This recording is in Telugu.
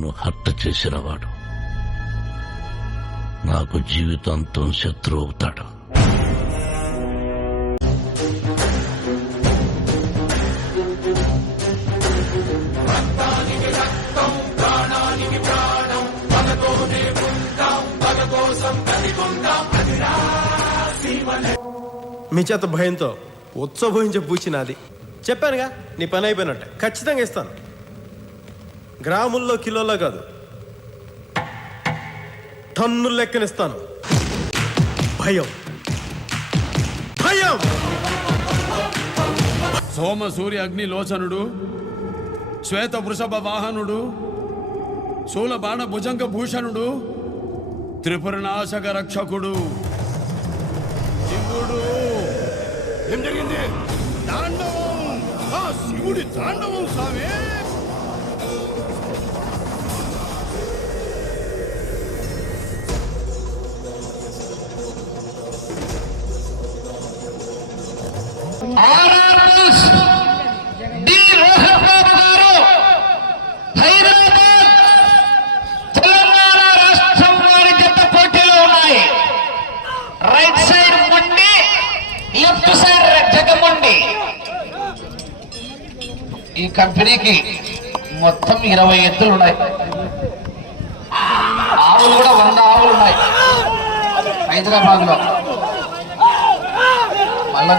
నన్ను హత్య చేసినవాడు నాకు జీవితాంతం శత్రువు అవుతాడు. మీ చేత భయంతో ఉత్సవహించే పూచి నాది చెప్పానుగా నీ పని అయిపోయినట్టే. ఖచ్చితంగా ఇస్తాను. గ్రాముల్లో కిలోలో కాదు. టన్ను లెక్కనిస్తాను. భయం. భయం! సోమ సూర్య అగ్ని లోచనుడు శ్వేత వృషభ వాహనుడు శూల బాణ భుజంగ భూషణుడు త్రిపురనాశక రక్షకుడు. శివుడు ఏం జరిగింది? తాండవం! శివుడి తాండవం స్వామి! ఈ కంపెనీకి మొత్తం ఇరవై ఎత్తులు ఉన్నాయి. ఆవులు కూడా వంద ఆవులు ఉన్నాయి. హైదరాబాద్లో మళ్ళా